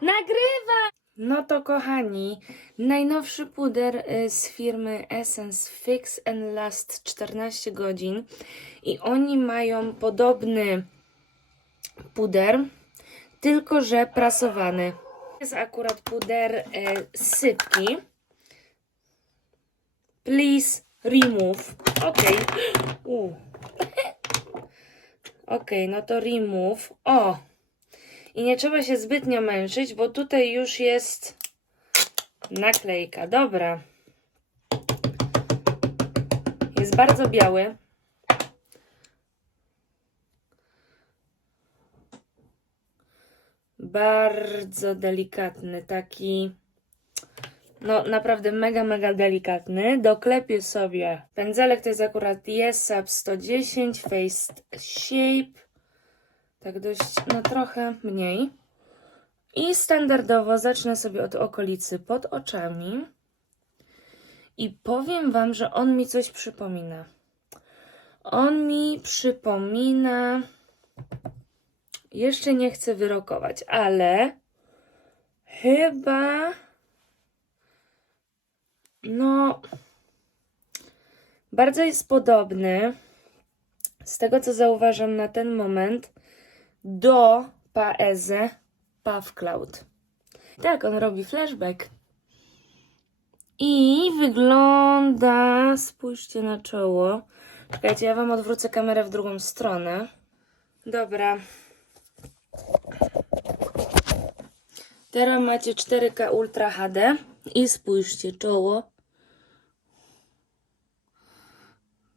Nagrywa! No to kochani, najnowszy puder y, z firmy Essence Fix and Last 14 godzin i oni mają podobny puder, tylko że prasowany. Jest akurat puder y, sypki. Please remove. Ok. U. Ok, no to remove. O! I nie trzeba się zbytnio męczyć, bo tutaj już jest naklejka. Dobra. Jest bardzo biały. Bardzo delikatny, taki no naprawdę mega, mega delikatny. Doklepię sobie pędzelek, to jest akurat Yesap 110 Face Shape. Tak dość, no trochę mniej. I standardowo zacznę sobie od okolicy pod oczami. I powiem Wam, że on mi coś przypomina. On mi przypomina. Jeszcze nie chcę wyrokować, ale chyba. No. Bardzo jest podobny. Z tego co zauważam na ten moment, do Paeze Puff Cloud. Tak, on robi flashback. I wygląda, spójrzcie na czoło. Czekajcie, ja wam odwrócę kamerę w drugą stronę. Dobra. Teraz macie 4K Ultra HD i spójrzcie, czoło.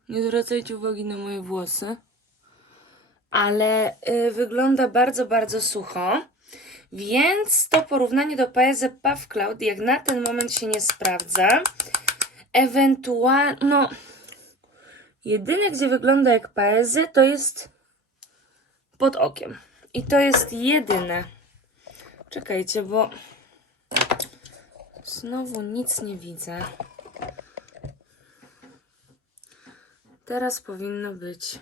Nie zwracajcie uwagi na moje włosy ale y, wygląda bardzo, bardzo sucho. Więc to porównanie do PZ Puff Cloud jak na ten moment się nie sprawdza. Ewentualnie, no, jedyne gdzie wygląda jak PZ to jest pod okiem. I to jest jedyne. Czekajcie, bo znowu nic nie widzę. Teraz powinno być.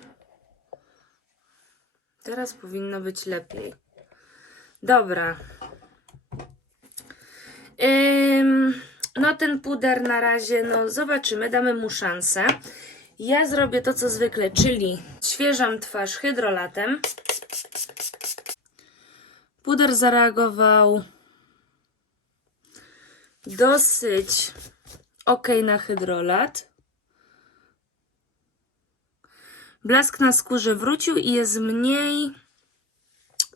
Teraz powinno być lepiej. Dobra. Ym, no ten puder na razie, no zobaczymy, damy mu szansę. Ja zrobię to co zwykle, czyli świeżam twarz hydrolatem. Puder zareagował dosyć ok na hydrolat. Blask na skórze wrócił i jest mniej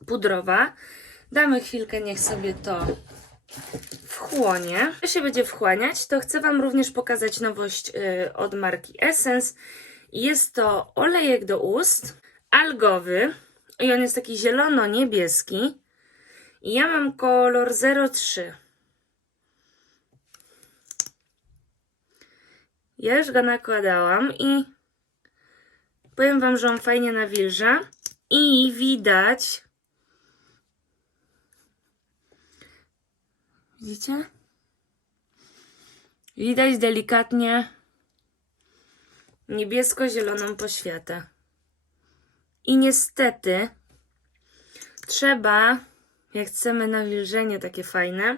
pudrowa. Damy chwilkę, niech sobie to wchłonie. Jak się będzie wchłaniać, to chcę Wam również pokazać nowość y, od marki Essence. Jest to olejek do ust, algowy i on jest taki zielono-niebieski. I ja mam kolor 03. Ja już go nakładałam i Powiem Wam, że on fajnie nawilża i widać. Widzicie? Widać delikatnie niebiesko-zieloną poświatę. I niestety trzeba, jak chcemy nawilżenie takie fajne,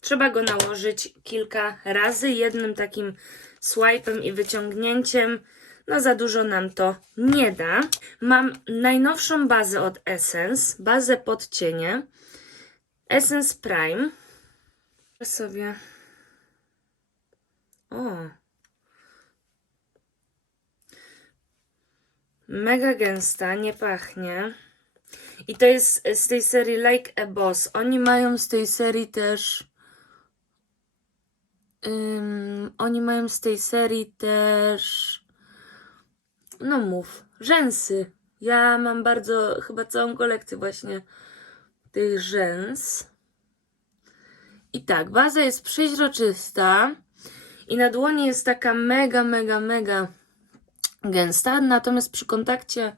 trzeba go nałożyć kilka razy jednym takim swipe'em i wyciągnięciem no za dużo nam to nie da. Mam najnowszą bazę od Essence, bazę pod cienie. Essence Prime. Sobie. O. Mega gęsta, nie pachnie. I to jest z tej serii Like a Boss. Oni mają z tej serii też. Ym, oni mają z tej serii też no mów, rzęsy. Ja mam bardzo, chyba całą kolekcję właśnie tych rzęs. I tak, baza jest przeźroczysta i na dłoni jest taka mega, mega, mega gęsta, natomiast przy kontakcie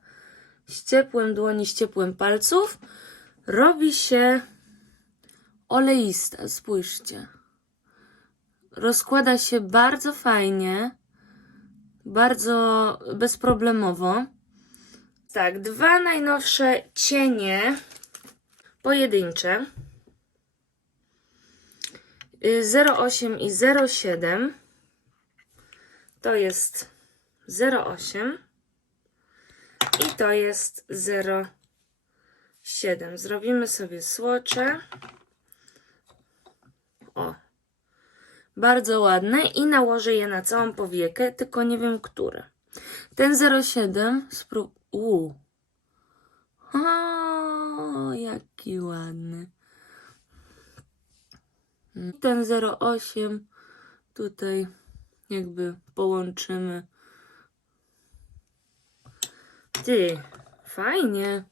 z ciepłem dłoni, z ciepłem palców robi się oleista, spójrzcie. Rozkłada się bardzo fajnie bardzo bezproblemowo. Tak, dwa najnowsze cienie pojedyncze. Y, 0,8 i 0,7 to jest 0,8 i to jest 0,7. Zrobimy sobie słocze. O, bardzo ładne i nałożę je na całą powiekę, tylko nie wiem które. Ten 0,7 sprób... Uuu. O, jaki ładny. Ten 0,8 tutaj jakby połączymy. Ty, fajnie.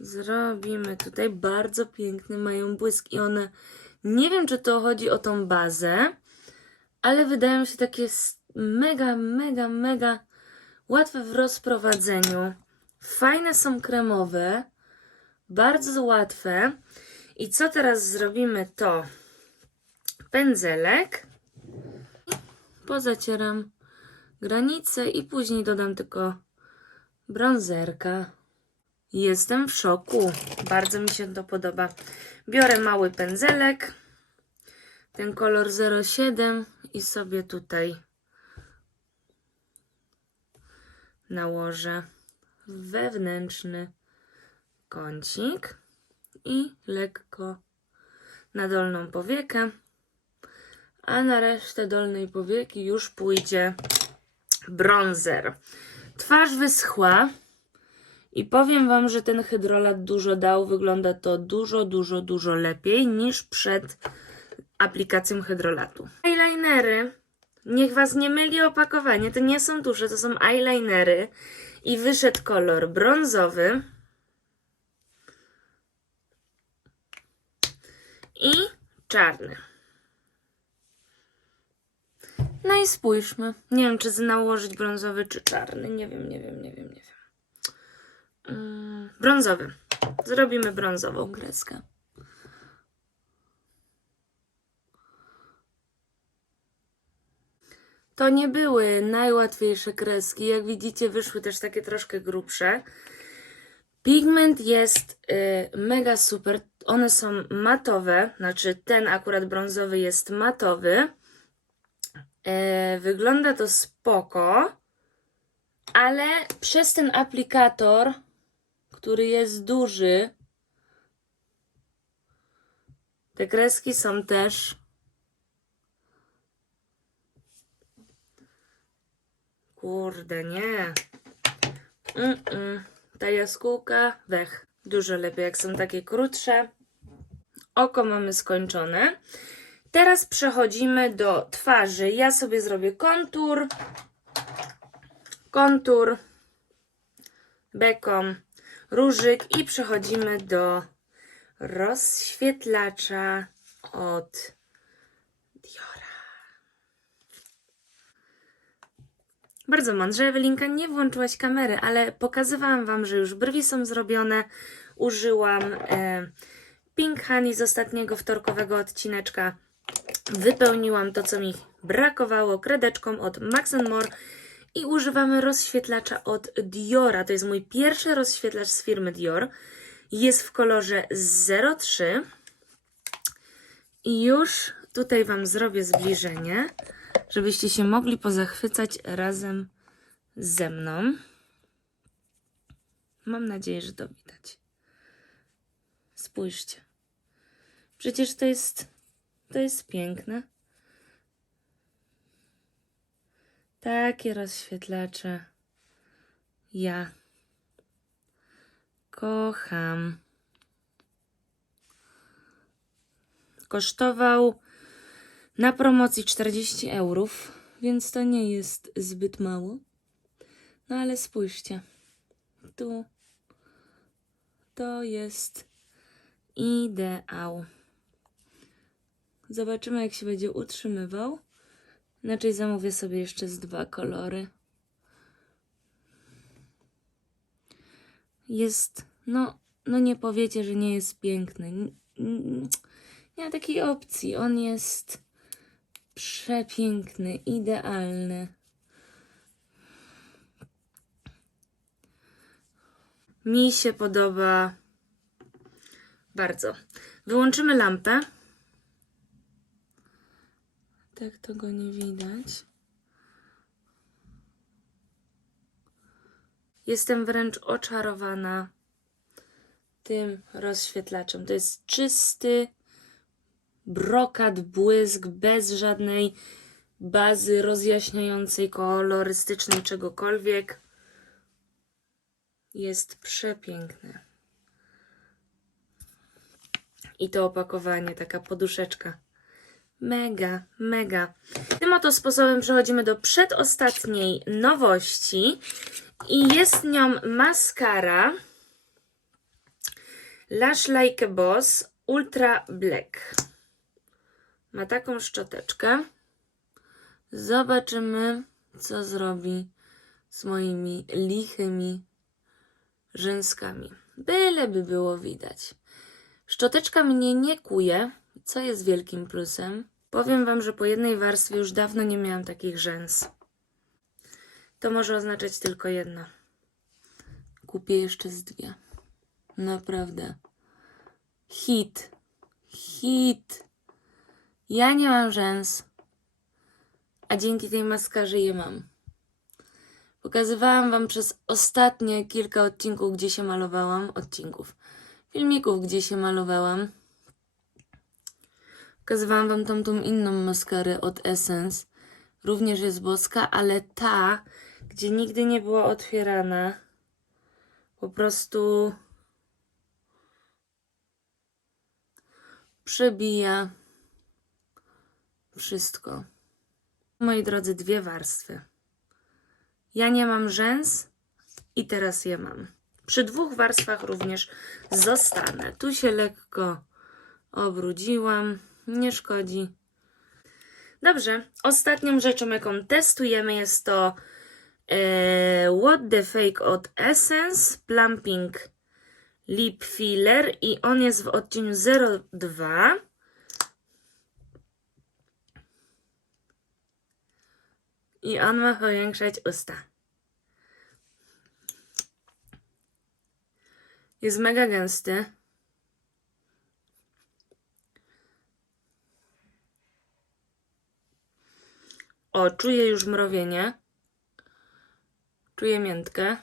Zrobimy tutaj bardzo piękny, mają błysk i one, nie wiem czy to chodzi o tą bazę, ale wydają się takie mega, mega, mega łatwe w rozprowadzeniu. Fajne są kremowe, bardzo łatwe. I co teraz zrobimy to pędzelek, pozacieram granicę i później dodam tylko brązerka. Jestem w szoku. Bardzo mi się to podoba. Biorę mały pędzelek, ten kolor 07 i sobie tutaj nałożę wewnętrzny kącik i lekko na dolną powiekę, a na resztę dolnej powieki już pójdzie bronzer. Twarz wyschła i powiem Wam, że ten hydrolat dużo dał. Wygląda to dużo, dużo, dużo lepiej niż przed aplikacją hydrolatu. Eyelinery. Niech Was nie myli opakowanie. To nie są tusze, to są eyelinery. I wyszedł kolor brązowy. i czarny. No i spójrzmy. Nie wiem, czy nałożyć brązowy, czy czarny. Nie wiem, nie wiem, nie wiem, nie wiem. Mm, brązowy. Zrobimy brązową kreskę. To nie były najłatwiejsze kreski. Jak widzicie, wyszły też takie troszkę grubsze. Pigment jest y, mega super. One są matowe, znaczy ten akurat brązowy jest matowy. E, wygląda to spoko, ale przez ten aplikator, który jest duży, te kreski są też Kurde, nie. Mm-mm. Ta jaskółka, wech. Dużo lepiej, jak są takie krótsze. Oko mamy skończone. Teraz przechodzimy do twarzy. Ja sobie zrobię kontur. Kontur. Bekom. Różyk. I przechodzimy do rozświetlacza od Diora. Bardzo mądrze, Ewelinka, nie włączyłaś kamery, ale pokazywałam Wam, że już brwi są zrobione. Użyłam e, Pink Honey z ostatniego wtorkowego odcineczka. Wypełniłam to, co mi brakowało kredeczką od Max More i używamy rozświetlacza od Diora. To jest mój pierwszy rozświetlacz z firmy Dior. Jest w kolorze 03. I już tutaj Wam zrobię zbliżenie, żebyście się mogli pozachwycać razem ze mną. Mam nadzieję, że to widać. Spójrzcie. Przecież to jest, to jest piękne. Takie rozświetlacze ja kocham. Kosztował na promocji 40 eurów, więc to nie jest zbyt mało. No ale spójrzcie. Tu to jest ideał. Zobaczymy, jak się będzie utrzymywał. Inaczej zamówię sobie jeszcze z dwa kolory. Jest, no, no nie powiecie, że nie jest piękny. Nie ma takiej opcji. On jest przepiękny, idealny. Mi się podoba bardzo. Wyłączymy lampę. Tak to go nie widać. Jestem wręcz oczarowana tym rozświetlaczem. To jest czysty brokat, błysk, bez żadnej bazy rozjaśniającej, kolorystycznej, czegokolwiek. Jest przepiękny. I to opakowanie, taka poduszeczka. Mega, mega. Tym oto sposobem przechodzimy do przedostatniej nowości. I jest nią maskara Lash Like a Boss Ultra Black. Ma taką szczoteczkę. Zobaczymy, co zrobi z moimi lichymi rzęskami. Byleby było widać. Szczoteczka mnie nie kuje, co jest wielkim plusem. Powiem Wam, że po jednej warstwie już dawno nie miałam takich rzęs. To może oznaczać tylko jedno. Kupię jeszcze z dwie. Naprawdę. Hit. Hit. Ja nie mam rzęs, a dzięki tej maskarze je mam. Pokazywałam Wam przez ostatnie kilka odcinków, gdzie się malowałam. Odcinków. Filmików, gdzie się malowałam. Pokazywałam Wam tą, tą inną maskarę od Essence. Również jest boska, ale ta, gdzie nigdy nie była otwierana, po prostu przebija wszystko. Moi drodzy, dwie warstwy. Ja nie mam rzęs i teraz je mam. Przy dwóch warstwach również zostanę. Tu się lekko obrudziłam. Nie szkodzi. Dobrze. Ostatnią rzeczą, jaką testujemy, jest to e, What the Fake od Essence Plumping Lip Filler i on jest w odcieniu 02. I on ma powiększać usta. Jest mega gęsty. O, czuję już mrowienie. Czuję miętkę.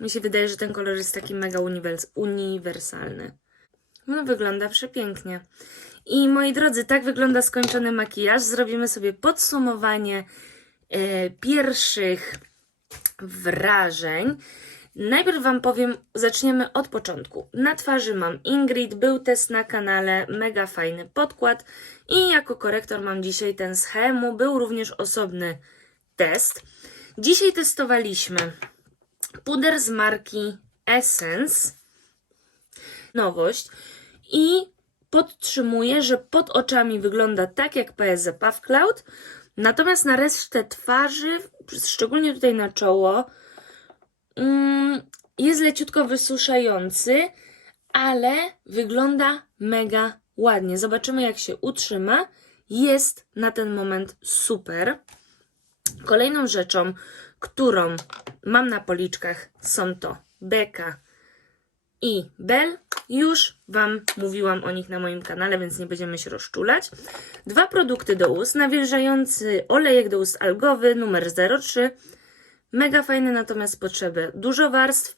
Mi się wydaje, że ten kolor jest taki mega uniwers- uniwersalny. No, wygląda przepięknie. I moi drodzy, tak wygląda skończony makijaż. Zrobimy sobie podsumowanie e, pierwszych wrażeń. Najpierw Wam powiem, zaczniemy od początku. Na twarzy mam Ingrid, był test na kanale, mega fajny podkład. I jako korektor mam dzisiaj ten z Hemu, był również osobny test. Dzisiaj testowaliśmy puder z marki Essence. Nowość. I podtrzymuję, że pod oczami wygląda tak jak PS Puff Cloud, natomiast na resztę twarzy, szczególnie tutaj na czoło, jest leciutko wysuszający, ale wygląda mega ładnie. Zobaczymy jak się utrzyma. Jest na ten moment super. Kolejną rzeczą, którą mam na policzkach są to Beka i Bell. Już Wam mówiłam o nich na moim kanale, więc nie będziemy się rozczulać. Dwa produkty do ust. Nawilżający olejek do ust algowy numer 03. Mega fajny, natomiast potrzeby dużo warstw.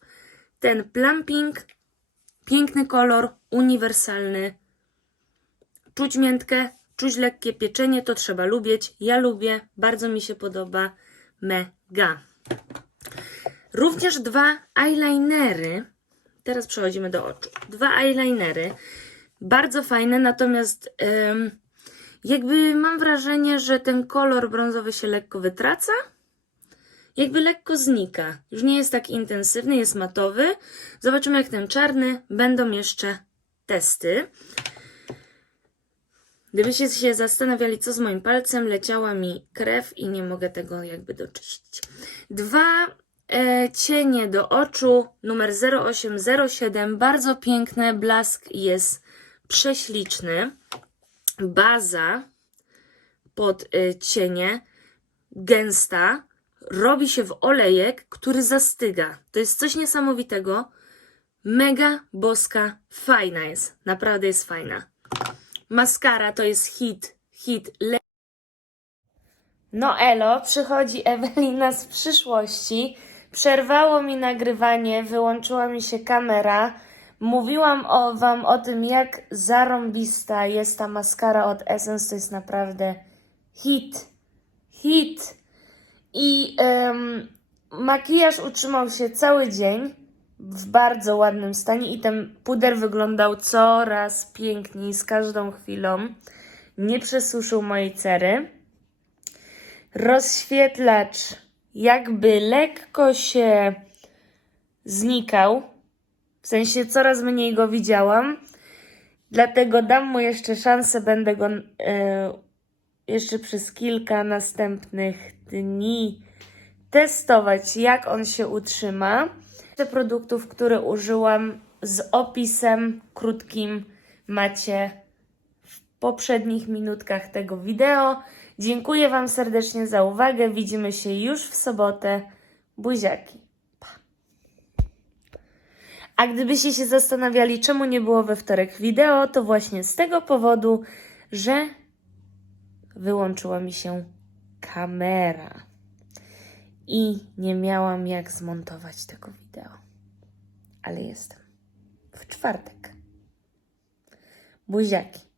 Ten plumping, piękny kolor, uniwersalny. Czuć miętkę, czuć lekkie pieczenie, to trzeba lubić. Ja lubię, bardzo mi się podoba. Mega. Również dwa eyelinery. Teraz przechodzimy do oczu. Dwa eyelinery. Bardzo fajne, natomiast jakby mam wrażenie, że ten kolor brązowy się lekko wytraca. Jakby lekko znika. Już nie jest tak intensywny, jest matowy. Zobaczymy, jak ten czarny. Będą jeszcze testy. Gdybyście się zastanawiali, co z moim palcem, leciała mi krew i nie mogę tego jakby doczyścić. Dwa e, cienie do oczu, numer 0807, bardzo piękne, blask jest prześliczny. Baza pod e, cienie, gęsta, robi się w olejek, który zastyga. To jest coś niesamowitego. Mega boska, fajna jest. Naprawdę jest fajna. Maskara to jest hit, hit. Le- no elo, przychodzi Ewelina z przyszłości. Przerwało mi nagrywanie, wyłączyła mi się kamera. Mówiłam o, wam o tym, jak zarąbista jest ta maskara od Essence. To jest naprawdę hit. Hit. I makijaż utrzymał się cały dzień w bardzo ładnym stanie i ten puder wyglądał coraz piękniej z każdą chwilą. Nie przesuszył mojej cery. Rozświetlacz jakby lekko się znikał. W sensie coraz mniej go widziałam. Dlatego dam mu jeszcze szansę, będę go e, jeszcze przez kilka następnych dni testować, jak on się utrzyma. Te produktów, które użyłam z opisem krótkim macie w poprzednich minutkach tego wideo. Dziękuję Wam serdecznie za uwagę. Widzimy się już w sobotę. Buziaki. Pa. A gdybyście się zastanawiali, czemu nie było we wtorek wideo, to właśnie z tego powodu, że wyłączyła mi się kamera i nie miałam jak zmontować tego wideo. Ale jestem w czwartek. Buziaki.